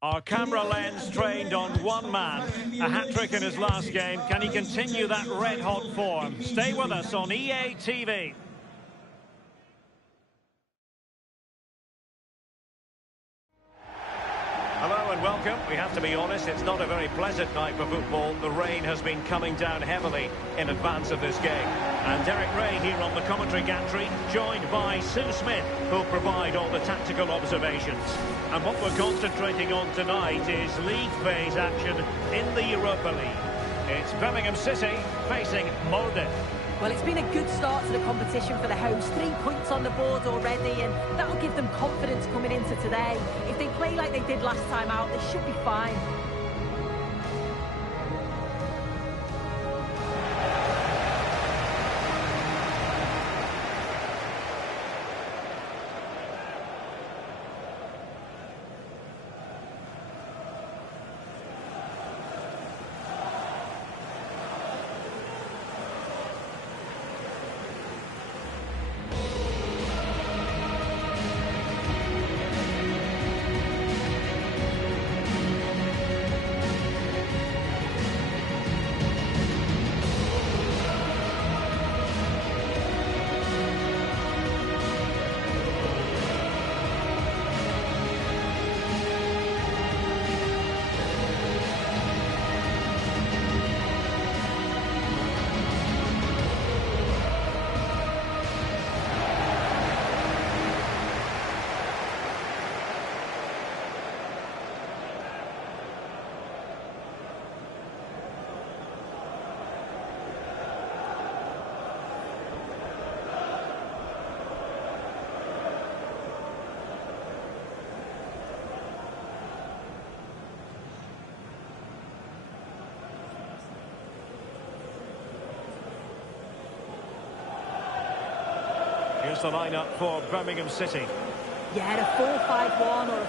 Our camera lens trained on one man. A hat-trick in his last game. Can he continue that red-hot form? Stay with us on EA TV. Hello and welcome. We have to be honest, it's not a very pleasant night for football. The rain has been coming down heavily in advance of this game. And Derek Ray here on the commentary gantry, joined by Sue Smith, who'll provide all the tactical observations. And what we're concentrating on tonight is league phase action in the Europa League. It's Birmingham City facing Molde. Well, it's been a good start to the competition for the hosts. 3 points on the board already, and that'll give them confidence coming into today. If they play like they did last time out, they should be fine. Here's the lineup for Birmingham City. Yeah, a 4-5-1 or a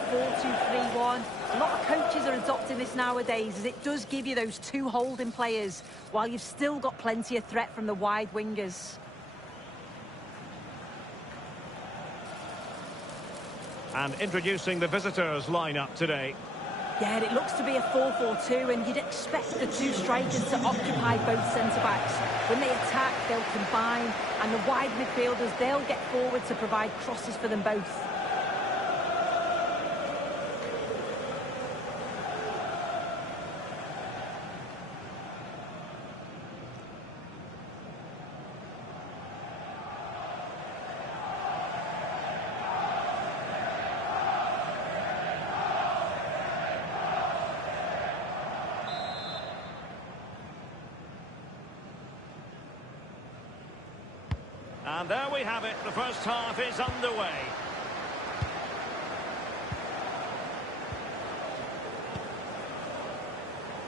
4-2-3-1. A lot of coaches are adopting this nowadays, as it does give you those two holding players, while you've still got plenty of threat from the wide wingers. And introducing the visitors lineup today. Yeah, it looks to be a 4-4-2, and you'd expect the two strikers to occupy both centre-backs. When they attack, they'll combine, and the wide midfielders, they'll get forward to provide crosses for them both. And there we have it. The first half is underway.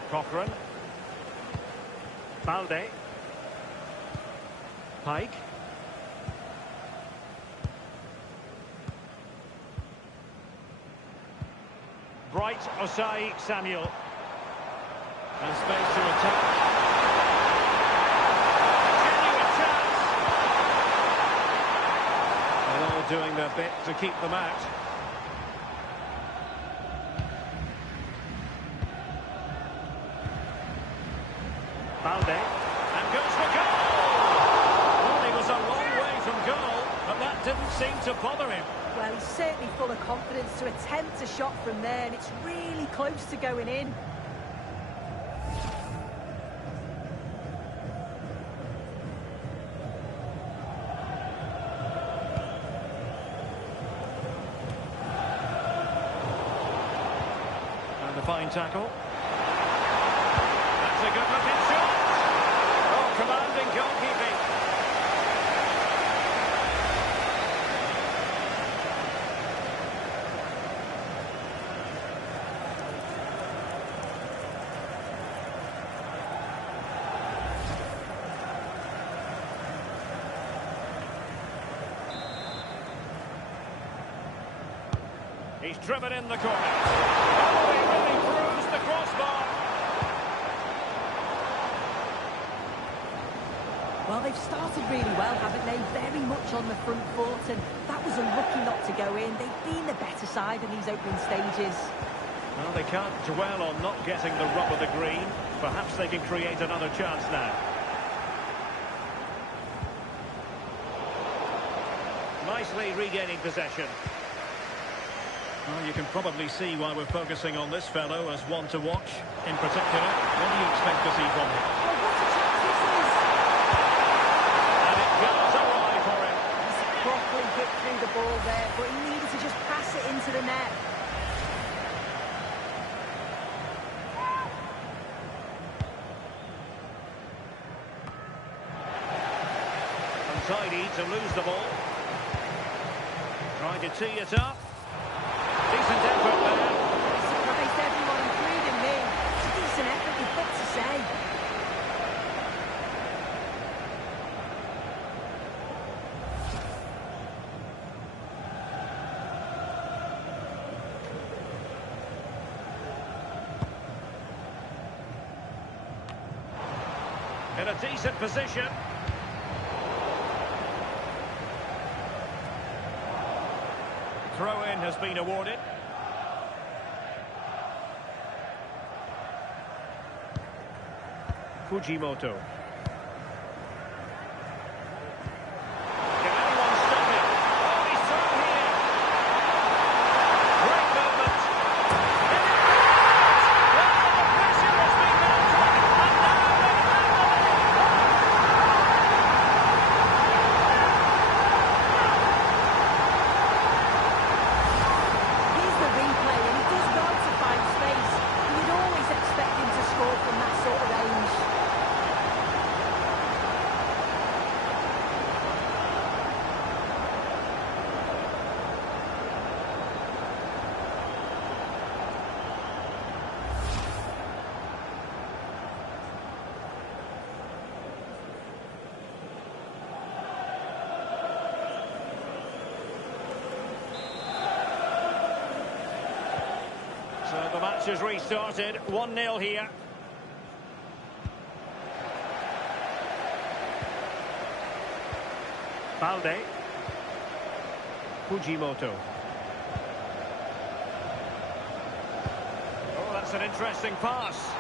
Cochrane. Balde. Pike. Bright Osai Samuel. And space to attack. Doing their bit to keep them out. Balde, and goes for goal! Well, he was a long way from goal, but that didn't seem to bother him. Well, he's certainly full of confidence to attempt a shot from there, and it's really close to going in. Fine tackle. That's a good-looking shot. Oh, commanding goalkeeping. He's driven in the corner. Oh, he really bruised the crossbar. Well, they've started really well, haven't they? Very much on the front foot, and that was unlucky not to go in. They've been the better side in these opening stages. Well, they can't dwell on not getting the rub of the green. Perhaps they can create another chance now. Nicely regaining possession. Well, you can probably see why we're focusing on this fellow as one to watch. In particular, what do you expect to see from him? Well, what a chance this is! And it goes awry for him. He's properly hit through the ball there, but he needed to just pass it into the net. Untidy to lose the ball. Trying to tee it up. Decent effort there. Surprised everyone, including me. It's a decent effort, you've got to say. In a decent position. Throw-in has been awarded. Fujimoto. Can anyone stop him? Oh, he's through here. Great movement. And it goes! Well, the pressure has been mounted. And now they handle it. Here's the replay, and he does well to find space. You'd always expect him to score from that sort of range. So the match has restarted. 1-0 here. Balde. Fujimoto. Oh, that's an interesting pass.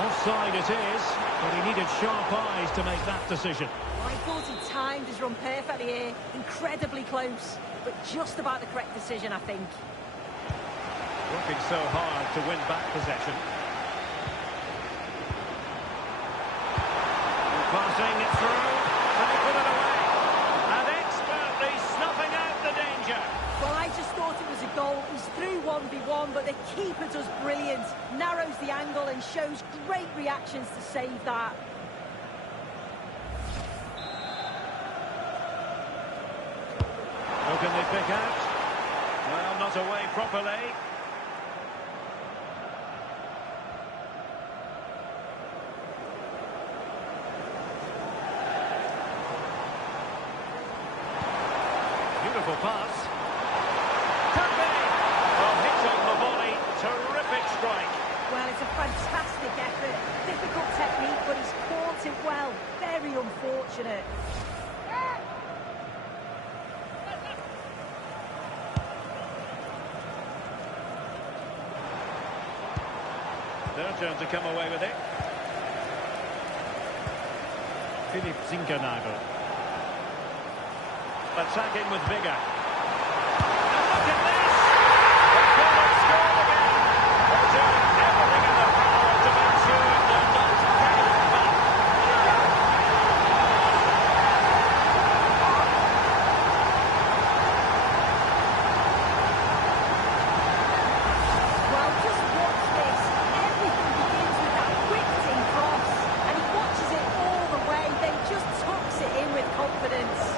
Offside it is, but he needed sharp eyes to make that decision. I thought he timed his run perfectly here. Incredibly close, but just about the correct decision, I think. Working so hard to win back possession. Passing it through, and he put it away. And expertly snuffing out the danger. Well, I just thought it was a goal. He's through 1v1, but the keeper does brilliant. Narrows the angle and shows great reactions to save that. Who can they pick out? Well, not away properly. Beautiful pass. Could be. Well, hit on the volley. Terrific strike. Well, it's a fantastic effort. Difficult technique, but he's caught it well. Very unfortunate. Their turn to come away with it. Philip Zinkernagel. Attacking with vigour. And look at this! The corner scored again. They're doing everything in their power to make sure they're not getting back. Well, just watch this. Everything begins with that whipped-in cross, and he watches it all the way, then just tucks it in with confidence.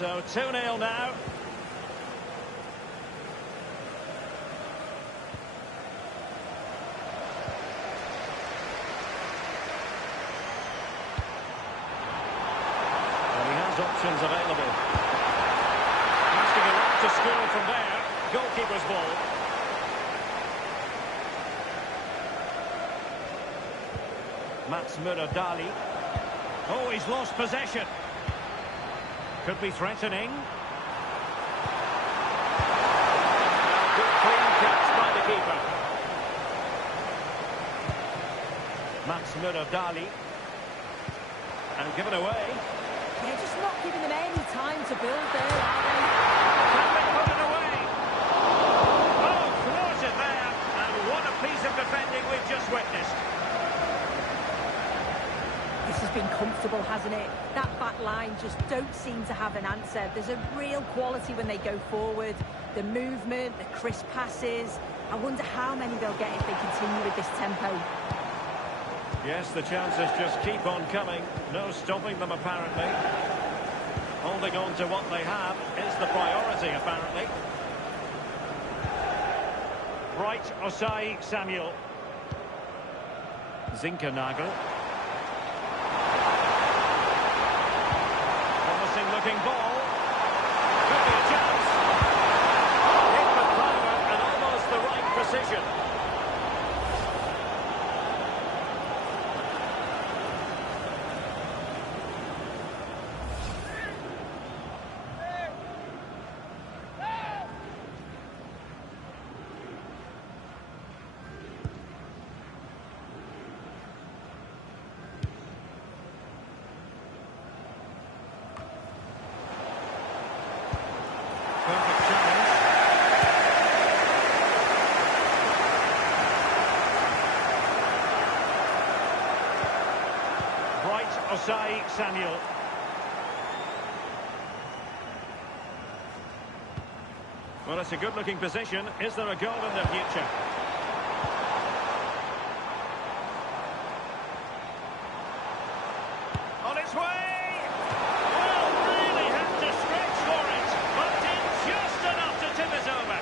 So 2-0 now. Well, he has options available. Has to go on to score from there. Rangers ball. Dali. Oh, he's lost possession. Could be threatening. Good clean catch by the keeper. Dali. And given away. They're just not giving them any time to build there, are they? Can they put it away? Oh, thwarted there. And what a piece of defending we've just witnessed. This has been comfortable, hasn't it? That back line just don't seem to have an answer. There's a real quality when they go forward. The movement, the crisp passes. I wonder how many they'll get if they continue with this tempo. Yes, the chances just keep on coming. No stopping them, apparently. Holding on to what they have is the priority, apparently. Right, Osai Samuel. Zinkernagel. Looking ball. Could be a chance. Hit with power and almost the right precision. Osai Samuel. Well, it's a good-looking position. Is there a goal in the future? On its way! Well, really had to stretch for it, but did just enough to tip it over.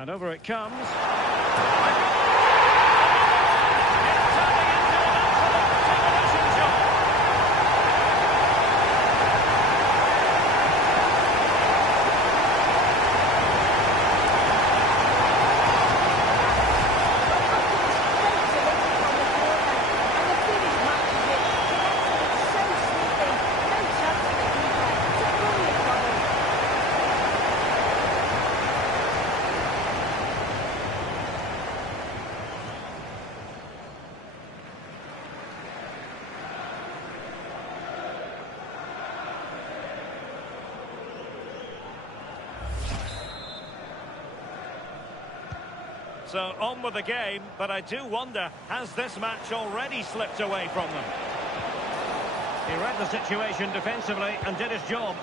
And over it comes. It's turning into an absolute demolition job. So on with the game, but I do wonder, has this match already slipped away from them? He read the situation defensively and did his job.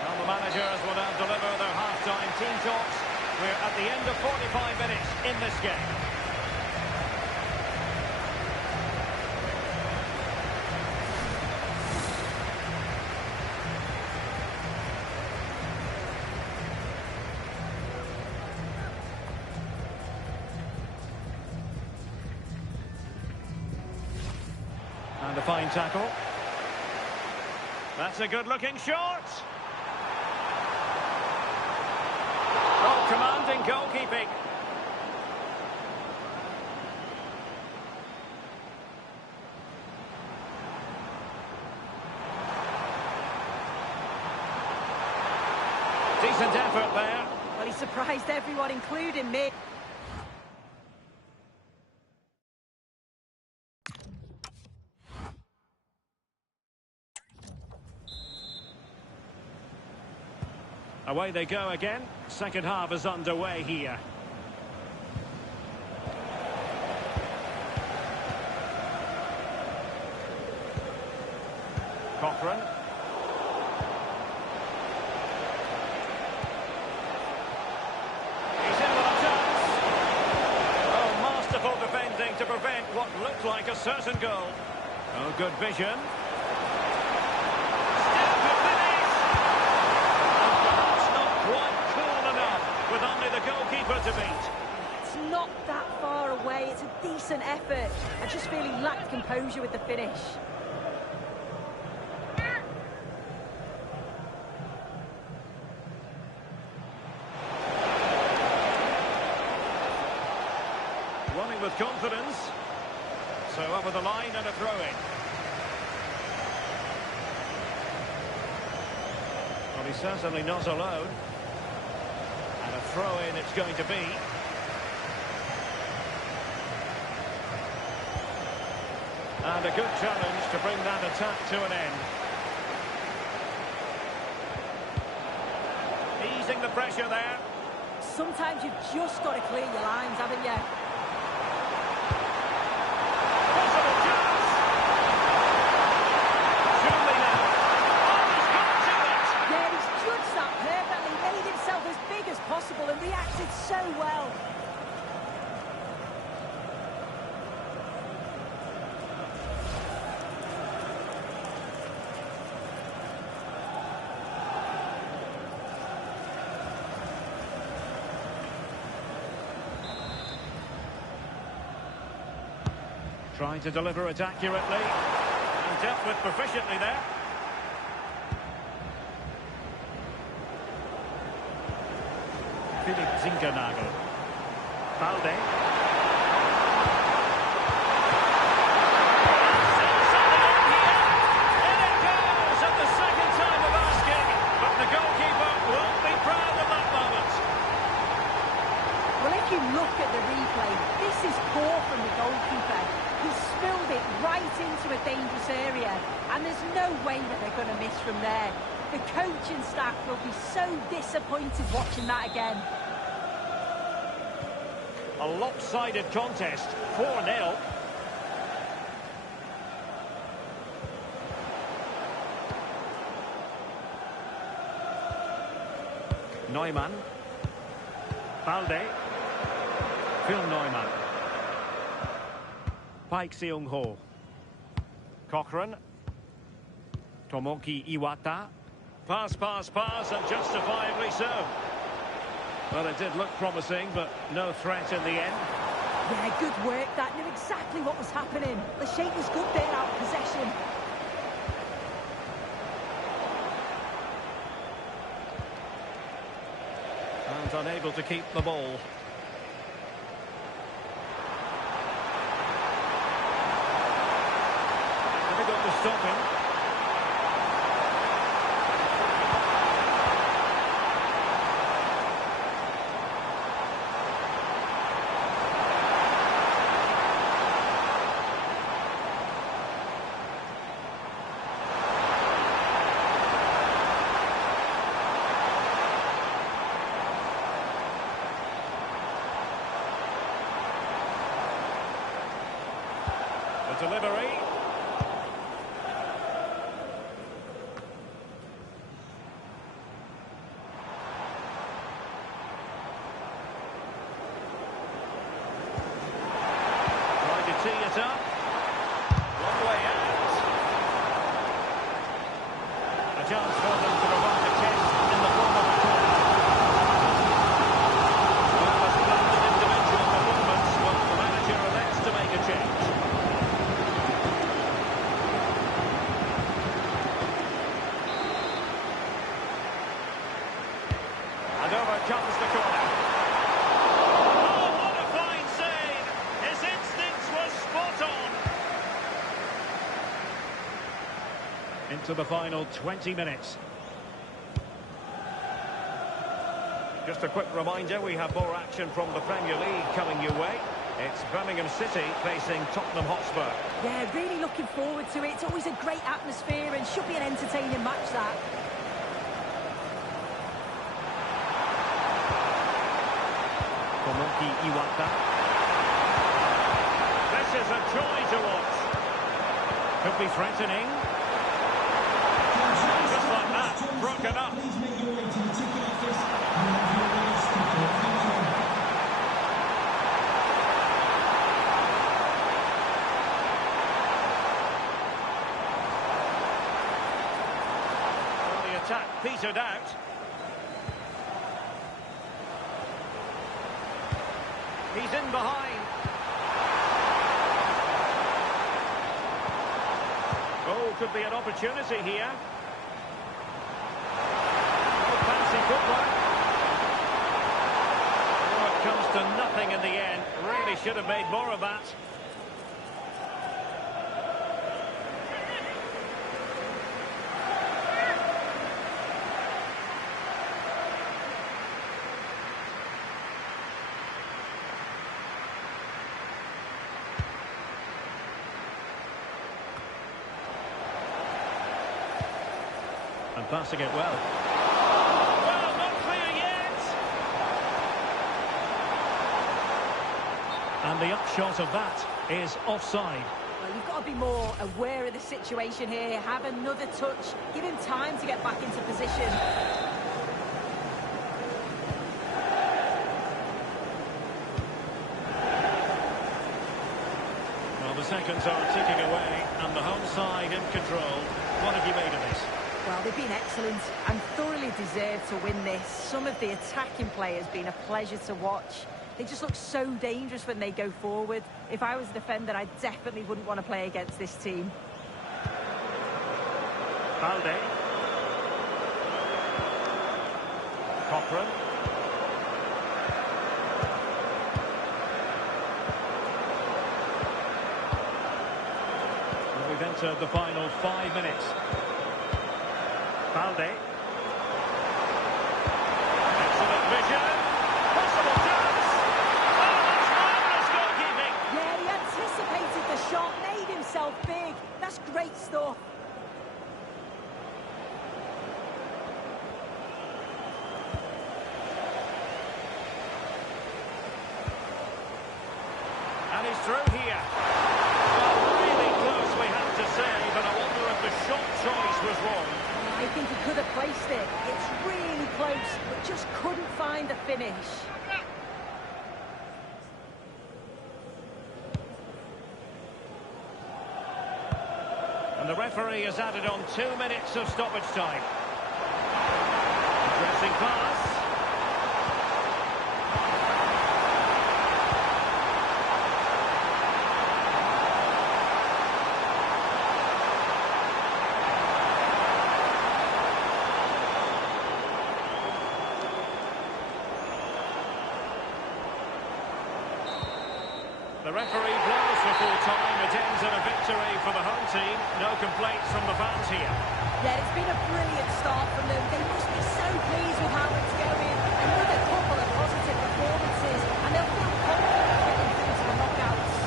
Well, the managers will now deliver their half-time team talks. We're at the end of 45 minutes in this game. And a fine tackle. That's a good-looking shot. Oh, commanding goalkeeping. Decent effort there. Well, he surprised everyone, including me. Away they go again. Second half is underway here. Cochrane. He's in with a chance. Oh, masterful defending to prevent what looked like a certain goal. Oh, good vision. Quite cool enough, with only the goalkeeper to beat. It's not that far away, it's a decent effort. I just feel he lacked composure with the finish. Running with confidence. So over the line and a throw-in. Well, he's certainly not alone. And a throw-in it's going to be. And a good challenge to bring that attack to an end. Easing the pressure there. Sometimes you've just got to clear your lines, haven't you? Possible chance. Surely now. Oh, he's got to it. Yeah, he's judged that perfectly, made himself as big as possible and reacted so well. Trying to deliver it accurately and dealt with proficiently there. Philip Zinkernagel. Balde. And it goes at the second time of asking, but the goalkeeper won't be proud of that moment. Well, if you look at the replay, this is poor from the goalkeeper. He spilled it right into a dangerous area, and there's no way that they're going to miss from there. The coaching staff will be so disappointed watching that again. A lopsided contest, 4-0. Neumann. Balde. Phil Neumann. Paik Seung-ho. Cochrane. Tomoki Iwata. Pass, pass, pass, and justifiably so. Well, it did look promising, but no threat in the end. Yeah, good work. That knew exactly what was happening. The shape was good there out of possession. And unable to keep the ball. Difficult to stop him. The delivery. Trying to tee it up. One way out. A chance for them to provide a test in the form of a corner. Well, a splendid individual performance, but the manager elects to make a change. And over comes the corner. Oh, what a fine save! His instincts were spot on. Into the final 20 minutes. Just a quick reminder, we have more action from the Premier League coming your way. It's Birmingham City facing Tottenham Hotspur. Yeah, really looking forward to it. It's always a great atmosphere and should be an entertaining match, that. Tomoki Iwata. This is a joy to watch. Could be threatening. Just like that, broken up. petered out. He's in behind. Oh, could be an opportunity here. Oh, fancy footwork. Oh, it comes to nothing in the end. Really should have made more of that. And passing it well. Well, not clear yet. And the upshot of that is offside. Well, you've got to be more aware of the situation here. Have another touch. Give him time to get back into position. Well, the seconds are ticking away, and the home side in control. What have you made of this? Well, they've been excellent and thoroughly deserved to win this. Some of the attacking play has been a pleasure to watch. They just look so dangerous when they go forward. If I was a defender, I definitely wouldn't want to play against this team. Balde. Cochrane. Well, we've entered the final 5 minutes. Balde. Excellent vision. Possible chance. Oh, that's marvellous goalkeeping. Yeah, he anticipated the shot, made himself big. That's great stuff. And he's through here. Well, really close, we have to say, but I wonder if the shot choice was wrong. I think he could have placed it. It's really close, but just couldn't find the finish. And the referee has added on 2 minutes of stoppage time. Pressing pass. The referee blows for full time. It ends in a victory for the home team. No complaints from the fans here. Yeah, it's been a brilliant start from them. They must be so pleased with how it's going. Another couple of positive performances, and they'll feel confident getting through to the knockouts.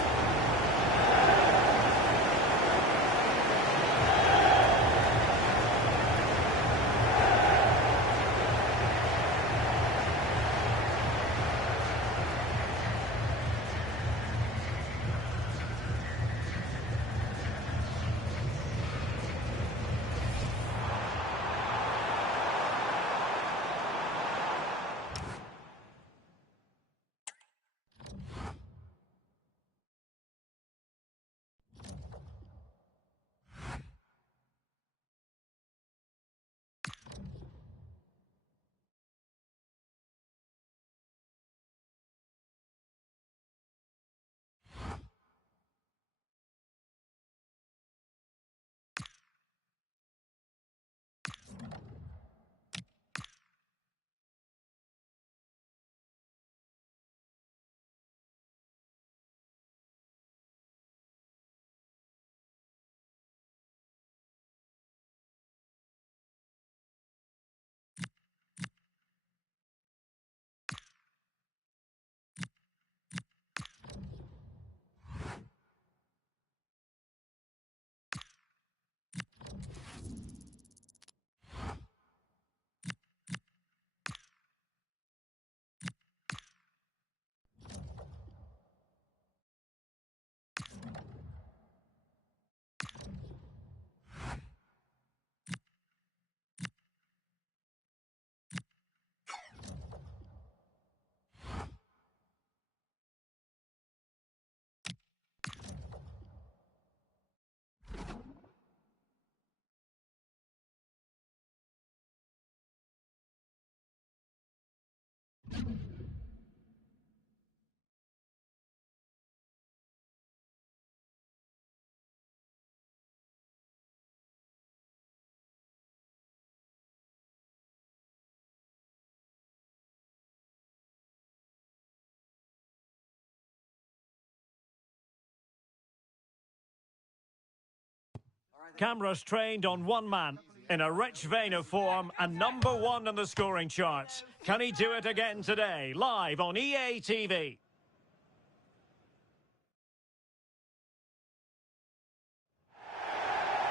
Cameras trained on one man, in a rich vein of form and #1 in the scoring charts. Can he do it again today? Live on EA TV.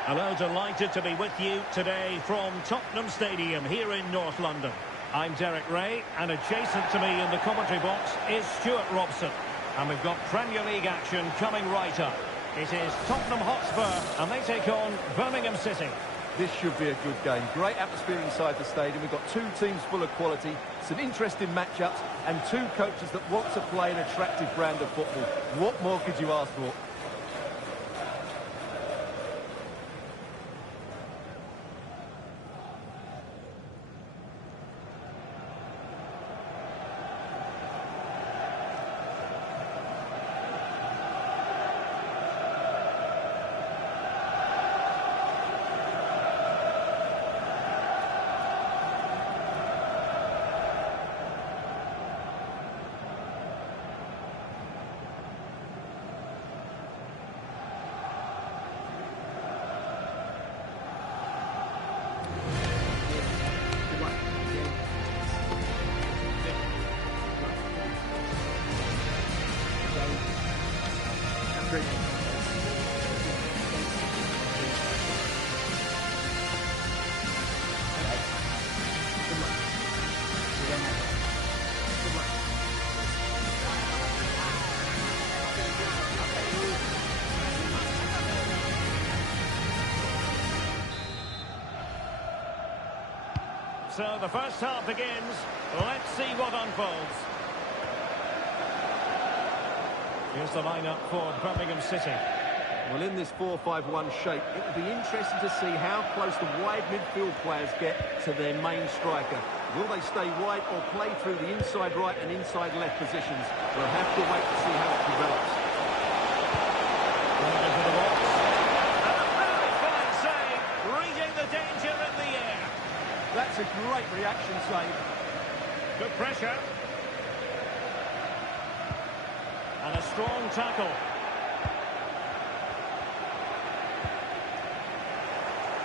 Hello, delighted to be with you today from Tottenham Stadium here in North London. I'm Derek Ray, and adjacent to me in the commentary box is Stuart Robson. And we've got Premier League action coming right up. It is Tottenham Hotspur, and they take on Birmingham City. This should be a good game. Great atmosphere inside the stadium. We've got two teams full of quality, some interesting matchups, and two coaches that want to play an attractive brand of football. What more could you ask for? So the first half begins. Let's see what unfolds. Here's the lineup for Birmingham City. Well, in this 4-5-1 shape, it will be interesting to see how close the wide midfield players get to their main striker. Will they stay wide or play through the inside right and inside left positions? We'll have to wait to see how it develops. Into the box. And a very fine save, reading the danger in the air. That's a great reaction save. Good pressure. And a strong tackle.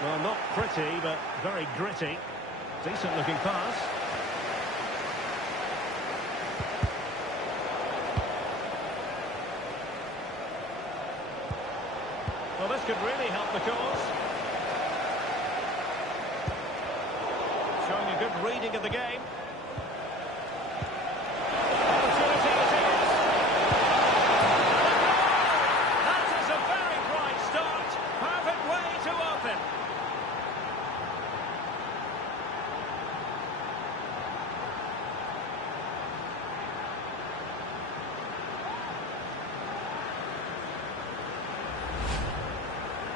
Well, not pretty, but very gritty. Decent looking pass. Well, this could really help the cause. Showing a good reading of the game. Opportunity it is. That is a very bright start. Perfect way to open.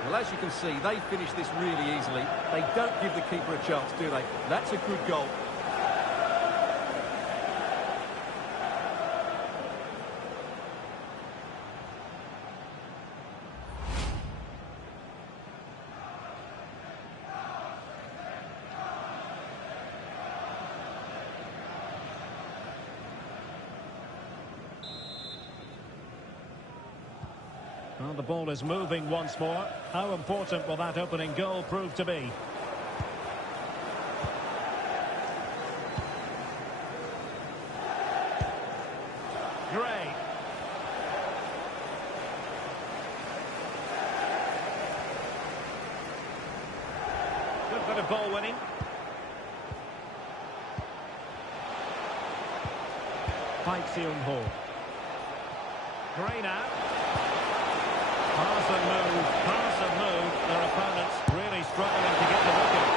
Well, as you can see, they finish this really easily. They don't give the keeper a chance, do they? That's a good goal. Well, the ball is moving once more. How important will that opening goal prove to be? Gray. Good bit of ball winning. Pike Seung-ho. Gray now. Pass and move. Their opponents really struggling to get the booking.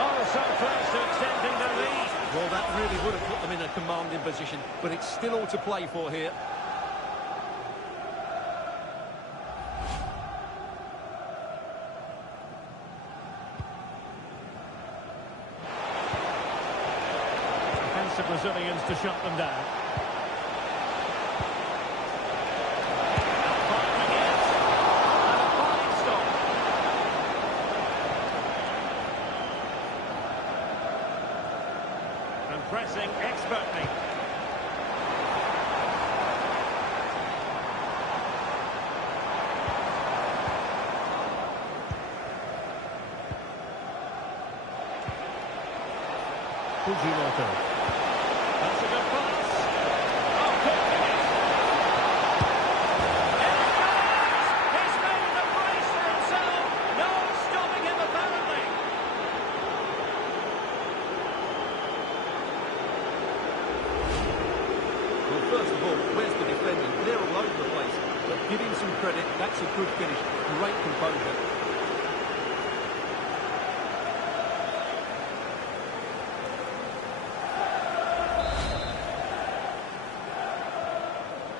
Oh, so close to extending the lead. Well, that really would have put them in a commanding position, but it's still all to play for here. Defensive Brazilians to shut them down. Pressing expertly. Fujimoto. That's a good pass. Oh, good finish. He's made a brace for himself. No stopping him, apparently. Well, first of all, where's the defending? They're all over the place. But give him some credit. That's a good finish. Great composure.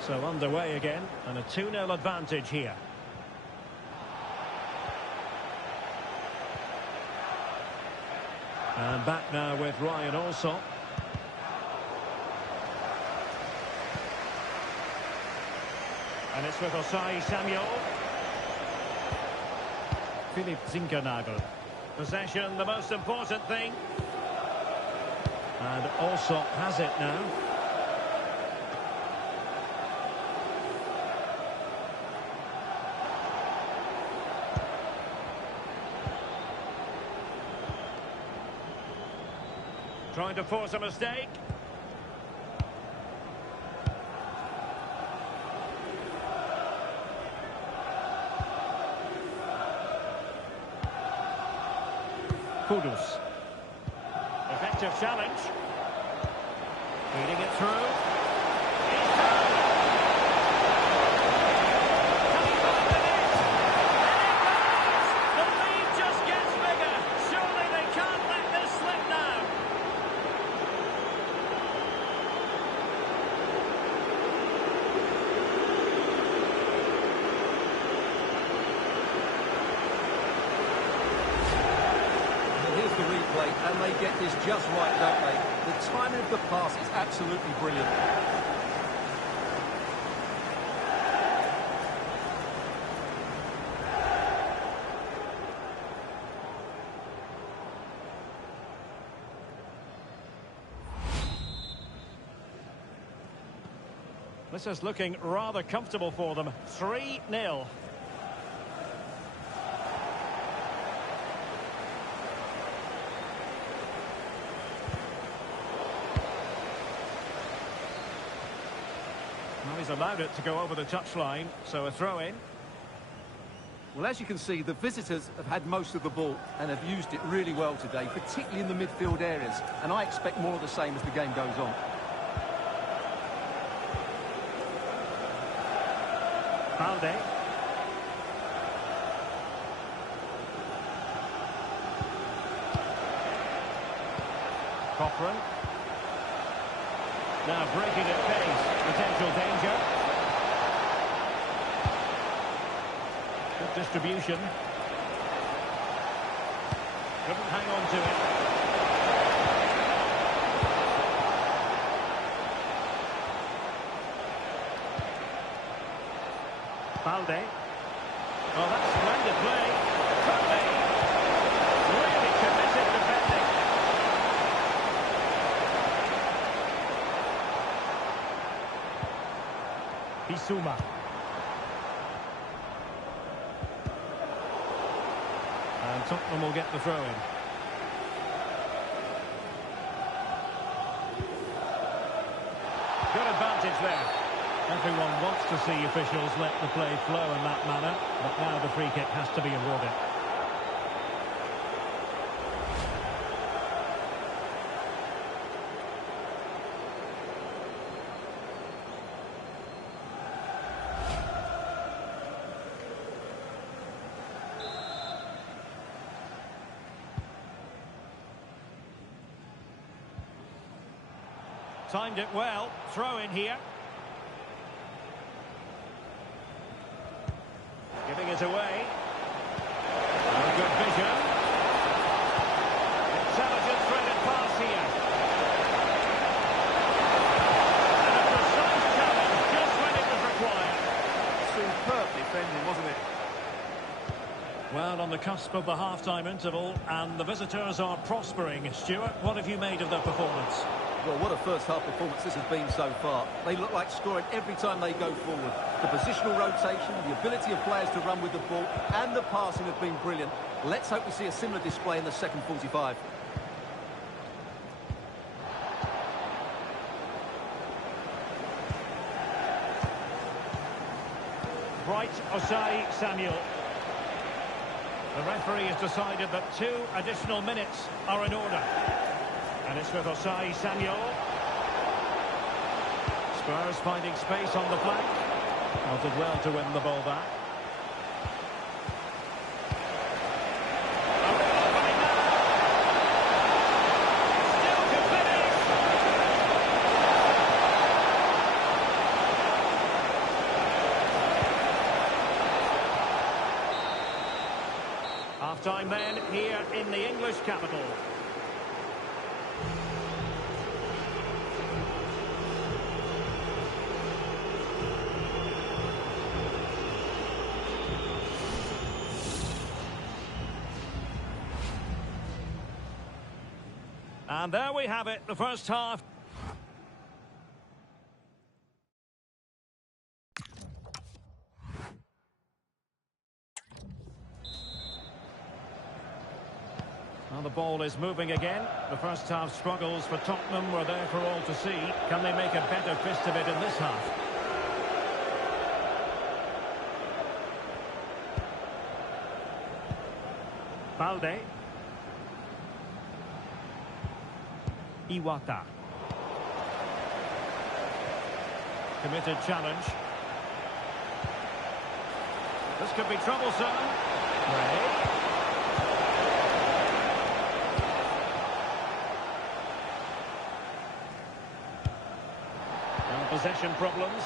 So underway again, and a 2-0 advantage here. And back now with Ryan Alsop. And it's with Osai Samuel. Philip Zinkernagel. Possession, the most important thing. And Alsop has it now. Trying to force a mistake. Kudus. Effective challenge. Feeding it through. He's down. Can he find the net? And it goes! The lead just gets bigger. Surely they can't let this slip now. Here's the replay, and they get this just right, don't they? The timing of the pass is absolutely brilliant. This is looking rather comfortable for them. 3-0. Well, he's allowed it to go over the touchline, so a throw-in. Well, as you can see, the visitors have had most of the ball and have used it really well today, particularly in the midfield areas. And I expect more of the same as the game goes on. Balde. Cochran. Now breaking at pace. Potential danger. Good distribution. Couldn't hang on to it. Balde. Oh, that's splendid play. Kool. Really committed defending. Bissouma. And Tottenham will get the throw-in. Good advantage there. Everyone wants to see officials let the play flow in that manner, but now the free kick has to be awarded. Timed it well. Throw in here. Giving it away. Oh, good vision. Intelligent threaded pass here. And a precise challenge just when it was required. Superb defending, wasn't it? Well, on the cusp of the half-time interval, and the visitors are prospering. Stuart, what have you made of their performance? Well, what a first-half performance this has been so far. They look like scoring every time they go forward. The positional rotation, the ability of players to run with the ball, and the passing have been brilliant. Let's hope we see a similar display in the second 45. right, Osai Samuel. The referee has decided that 2 additional minutes are in order. And it's with Osai Samuel. Spurs finding space on the flank. Well, did well to win the ball back. Half-time then, here in the English capital. And there we have it, the first half. Well, the ball is moving again. The first half struggles for Tottenham were there for all to see. Can they make a better fist of it in this half? Balde. Iwata. Committed challenge. This could be troublesome. Gray. Possession problems.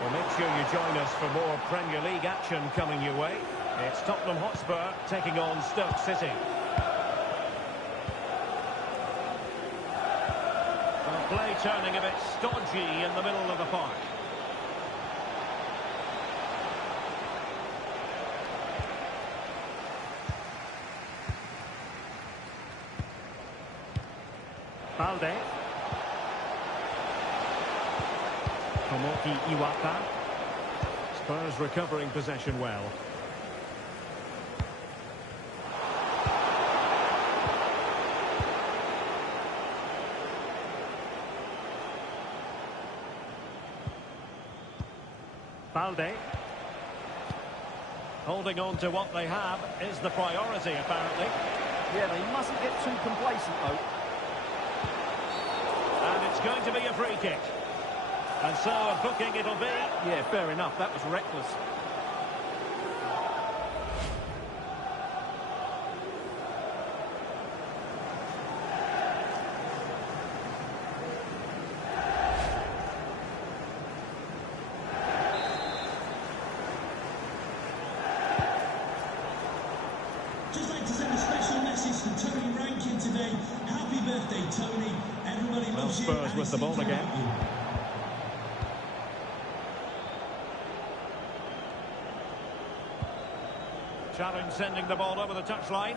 Well, make sure you join us for more Premier League action coming your way. It's Tottenham Hotspur taking on Stoke City. Well, play turning a bit stodgy in the middle of the park. Balde. Tomoki Iwata. Spurs recovering possession well. Balde. Holding on to what they have is the priority, apparently. Yeah, they mustn't get too complacent, though. It's going to be a free kick. And so a booking it'll be. Yeah, fair enough. That was reckless. Just like to send a special message to Tony Rankin today. Happy birthday, Tony. Everybody loves you. Spurs with the ball again. Challenge sending the ball over the touchline.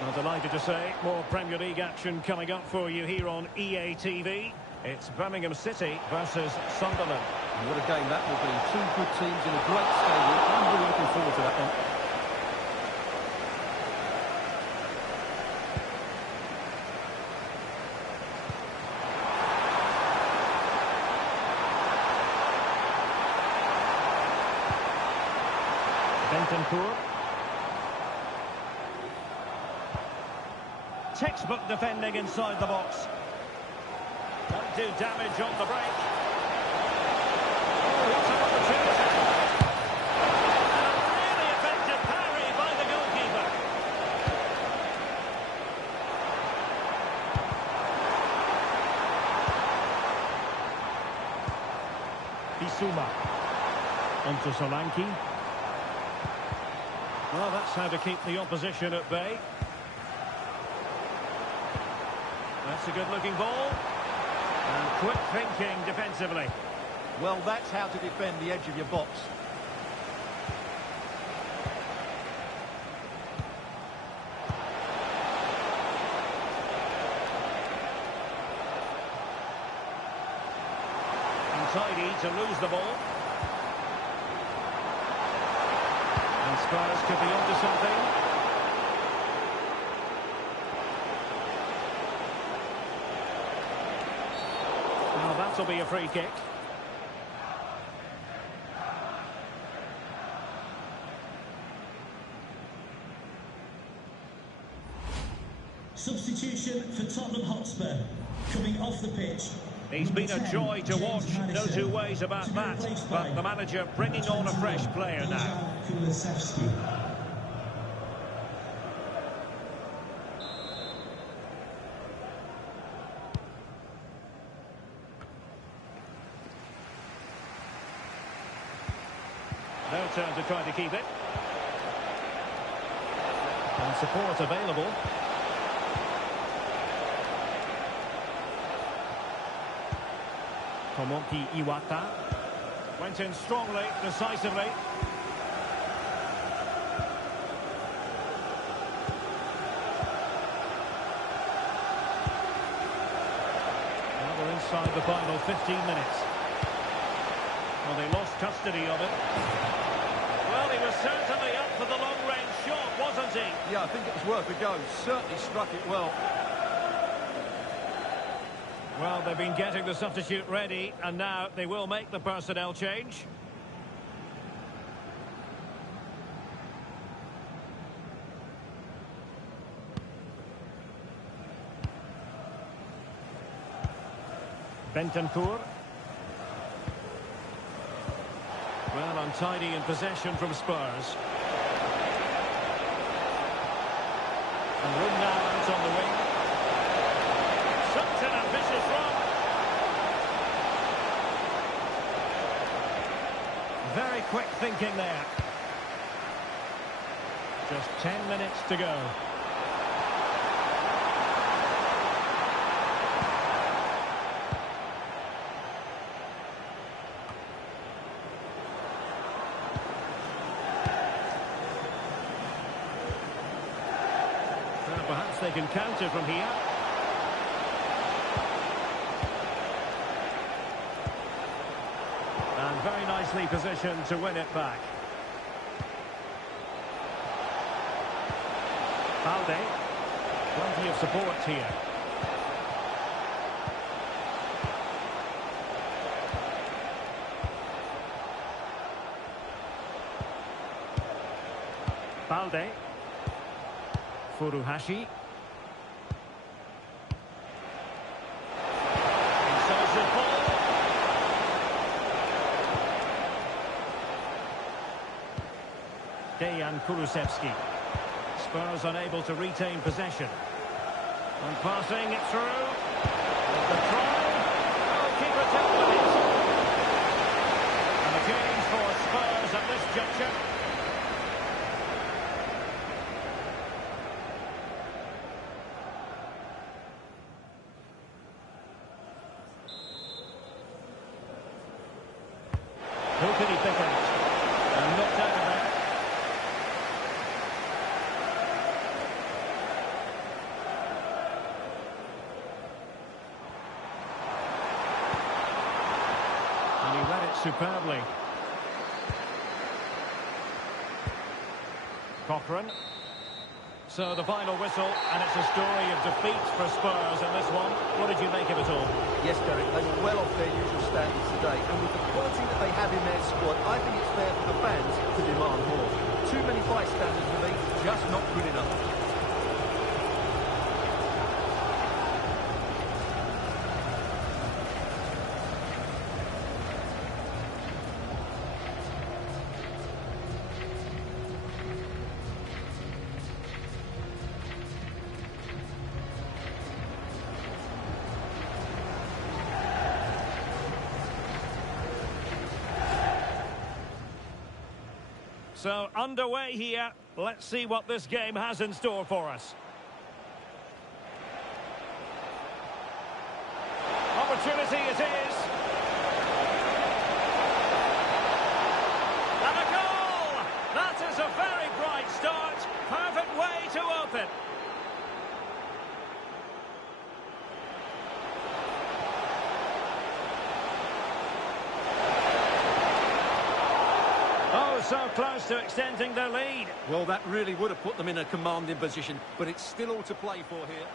Well, delighted to say, more Premier League action coming up for you here on EA TV. It's Birmingham City versus Sunderland. And what a game that will be. 2 good teams in a great stadium. I'm really looking forward to that one. Bentancur. Textbook defending inside the box. Won't do damage on the break. Oh, what an opportunity. And a really effective parry by the goalkeeper. Bissouma. Onto Solanke. Well, that's how to keep the opposition at bay. That's a good-looking ball. And quick thinking defensively. Well, that's how to defend the edge of your box. Untidy to lose the ball. And Spurs could be onto something. Now that'll be a free kick. Substitution for Tottenham Hotspur. Coming off the pitch. He's been a joy to watch, no two ways about that. But the manager bringing on a fresh player now. No turn to try to keep it. And support available. Tomoki Iwata went in strongly, decisively. Now we're inside the final 15 minutes. Well, they lost custody of it. Well, he was certainly up for the long-range shot, wasn't he? Yeah, I think it was worth a go. Certainly struck it well. Well, they've been getting the substitute ready, and now they will make the personnel change. Bentancur. Well, untidy in possession from Spurs. And room now out on the wing. Such an ambitious run. Very quick thinking there. Just 10 minutes to go. Well, perhaps they can counter from here. And very nicely positioned to win it back. Balde. Plenty of support here. Balde. Furuhashi. Incisive ball. Dejan Kulusevski. Spurs unable to retain possession. And passing it through. The try. Goalkeeper dealt with it. And a change for Spurs at this juncture. Who could he pick out? And knocked out of there. And he read it superbly. Cochrane. So the final whistle, and it's a story of defeat for Spurs in this one. What did you make of it all? Yes, Derek, they were well off their usual standards today, and with the quality that they have in their squad, I think it's fair for the fans to demand more. Too many bystanders for me, just not good enough. So, underway here. Let's see what this game has in store for us. Opportunity it is. And a goal! That is a very bright start. Perfect way to open. so close to extending their lead. Well, that really would have put them in a commanding position, but it's still all to play for here.